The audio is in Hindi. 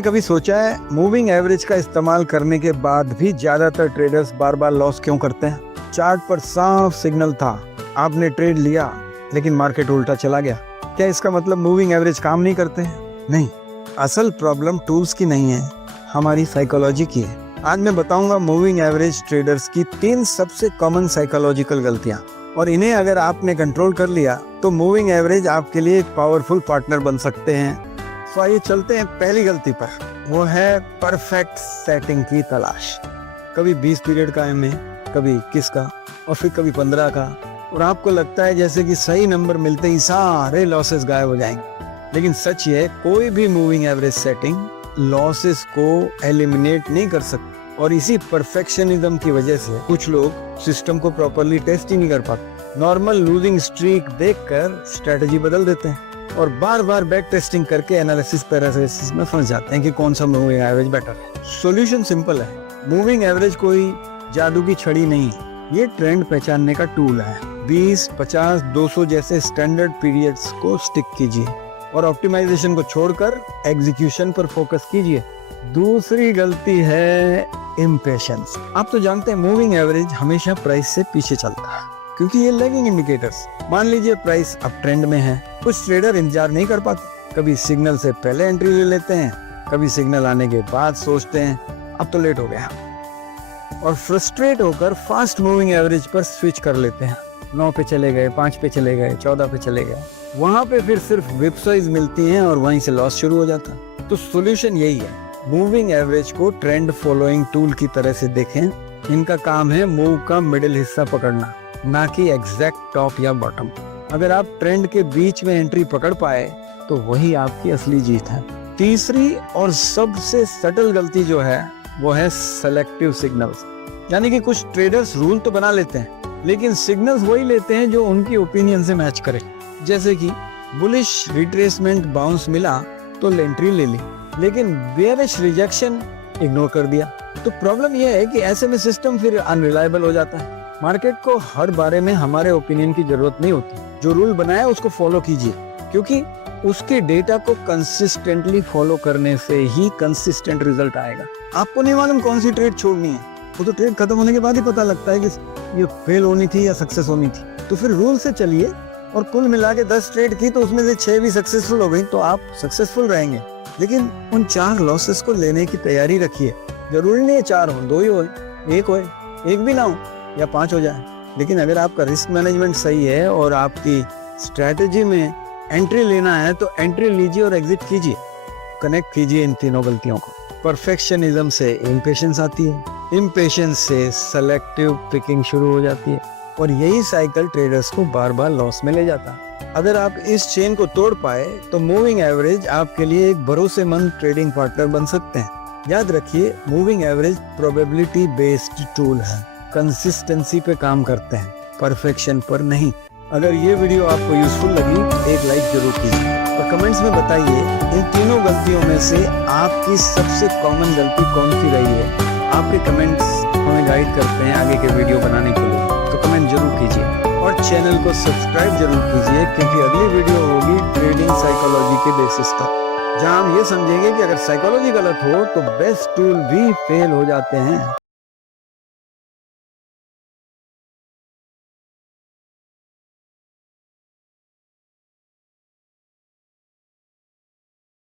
आपने कभी सोचा है मूविंग एवरेज का इस्तेमाल करने के बाद भी ज्यादातर ट्रेडर्स बार बार लॉस क्यों करते हैं? चार्ट पर साफ सिग्नल था, आपने ट्रेड लिया लेकिन मार्केट उल्टा चला गया। क्या इसका मतलब मूविंग एवरेज काम नहीं करते हैं? नहीं, असल प्रॉब्लम टूल्स की नहीं है, हमारी साइकोलॉजी की है। आज मैं बताऊंगा मूविंग एवरेज ट्रेडर्स की 3 सबसे कॉमन साइकोलॉजिकल गलतियां, और इन्हें अगर आपने कंट्रोल कर लिया तो मूविंग एवरेज आपके लिए एक पावरफुल पार्टनर बन सकते हैं। तो आइए चलते हैं पहली गलती पर, वो है परफेक्ट सेटिंग की तलाश। कभी 20 पीरियड का एमए, कभी 21 का और फिर कभी 15 का, और आपको लगता है जैसे कि सही नंबर मिलते ही सारे लॉसेस गायब हो जाएंगे। लेकिन सच ये है, कोई भी मूविंग एवरेज सेटिंग लॉसेस को एलिमिनेट नहीं कर सकती, और इसी परफेक्शनिज्म की वजह से कुछ लोग सिस्टम को प्रॉपरली टेस्ट ही नहीं कर पाते। नॉर्मल लूजिंग स्ट्रीक देखकर स्ट्रेटजी बदल देते हैं और बार बार बैक टेस्टिंग करके एनालिसिस पैरालिसिस में फंस जाते हैं कि कौन सा मूविंग एवरेज बेटर है। सॉल्यूशन सिंपल है, मूविंग एवरेज कोई जादू की छड़ी नहीं है, ये ट्रेंड पहचानने का टूल है। 20, 50, 200 जैसे स्टैंडर्ड पीरियड्स को स्टिक कीजिए और ऑप्टिमाइजेशन को छोड़कर एग्जीक्यूशन पर फोकस कीजिए। दूसरी गलती है इम्पेशंस। आप तो जानते हैं मूविंग एवरेज हमेशा प्राइस से पीछे चलता है क्योंकि ये लैगिंग इंडिकेटर्स। मान लीजिए प्राइस अब ट्रेंड में है, कुछ ट्रेडर इंतजार नहीं कर पाते, कभी सिग्नल से पहले एंट्री ले लेते हैं, कभी सिग्नल आने के बाद सोचते हैं अब तो लेट हो गया, और फ्रस्ट्रेट होकर फास्ट मूविंग एवरेज पर स्विच कर लेते हैं। 9 पे चले गए, 5 पे चले गए, 14 पे चले गए, वहां पे फिर सिर्फ विपसाइज मिलती हैं और वहीं से लॉस शुरू हो जाता है। तो सॉल्यूशन यही है, मूविंग एवरेज को ट्रेंड फॉलोइंग टूल की तरह से देखें। इनका काम है मूव का मिडिल हिस्सा पकड़ना, ना कि एग्जैक्ट टॉप या बॉटम। अगर आप ट्रेंड के बीच में एंट्री पकड़ पाए तो वही आपकी असली जीत है। तीसरी और सबसे सटल गलती जो है वो है सेलेक्टिव सिग्नल्स। यानी कि कुछ ट्रेडर्स रूल तो बना लेते हैं लेकिन सिग्नल्स वही लेते हैं जो उनकी ओपिनियन से मैच करे। जैसे कि बुलिश रिट्रेसमेंट बाउंस मिला तो एंट्री ले ली, लेकिन बेयरिश रिजेक्शन इग्नोर कर दिया। तो प्रॉब्लम यह है कि ऐसे में सिस्टम फिर अनरिलायबल हो जाता है। मार्केट को हर बारे में हमारे ओपिनियन की जरूरत नहीं होती, जो रूल बनाया उसको फॉलो कीजिए, क्योंकि उसके डेटा को कंसिस्टेंटली फॉलो करने से ही कंसिस्टेंट रिजल्ट आएगा। आपको नहीं मालूम कौन सी ट्रेड छोड़नी है, वो तो ट्रेड खत्म होने के बाद ही पता लगता है कि ये फेल होनी थी या सक्सेस होनी थी। तो फिर रूल से चलिए, और कुल मिला के 10 ट्रेड की तो उसमें से 6 भी सक्सेसफुल हो गई तो आप सक्सेसफुल रहेंगे। लेकिन उन 4 लॉसेस को लेने की तैयारी रखिए। जरूरी नहीं है 4 हो, 2 ही हो, 1 हो, 1 भी ना हो या 5 हो जाए। लेकिन अगर आपका रिस्क मैनेजमेंट सही है और आपकी स्ट्रैटेजी में एंट्री लेना है तो एंट्री लीजिए और एग्जिट कीजिए। कनेक्ट कीजिए इन तीनों गलतियों को। परफेक्शनिज्म से इम्पेशंस आती है, इम्पेशंस से सेलेक्टिव पिकिंग शुरू हो जाती है, और यही साइकिल ट्रेडर्स को बार बार लॉस में ले जाता है। अगर आप इस चेन को तोड़ पाए तो मूविंग एवरेज आपके लिए एक भरोसेमंद ट्रेडिंग पार्टनर बन सकते हैं। याद रखिए, moving average probability based tool है, कंसिस्टेंसी पे काम करते हैं, परफेक्शन पर नहीं। अगर ये वीडियो आपको यूजफुल लगी एक लाइक जरूर कीजिए और कमेंट्स में बताइए इन तीनों गलतियों में से आपकी सबसे कॉमन गलती कौन सी रही है। आपके कमेंट्स हमें गाइड करते हैं आगे के वीडियो बनाने के लिए, तो कमेंट जरूर कीजिए और चैनल को सब्सक्राइब जरूर कीजिए, क्योंकि अगली वीडियो होगी ट्रेडिंग साइकोलॉजी के बेसिस पर, जहां हम ये समझेंगे कि अगर साइकोलॉजी गलत हो तो बेस्ट टूल भी फेल हो जाते हैं।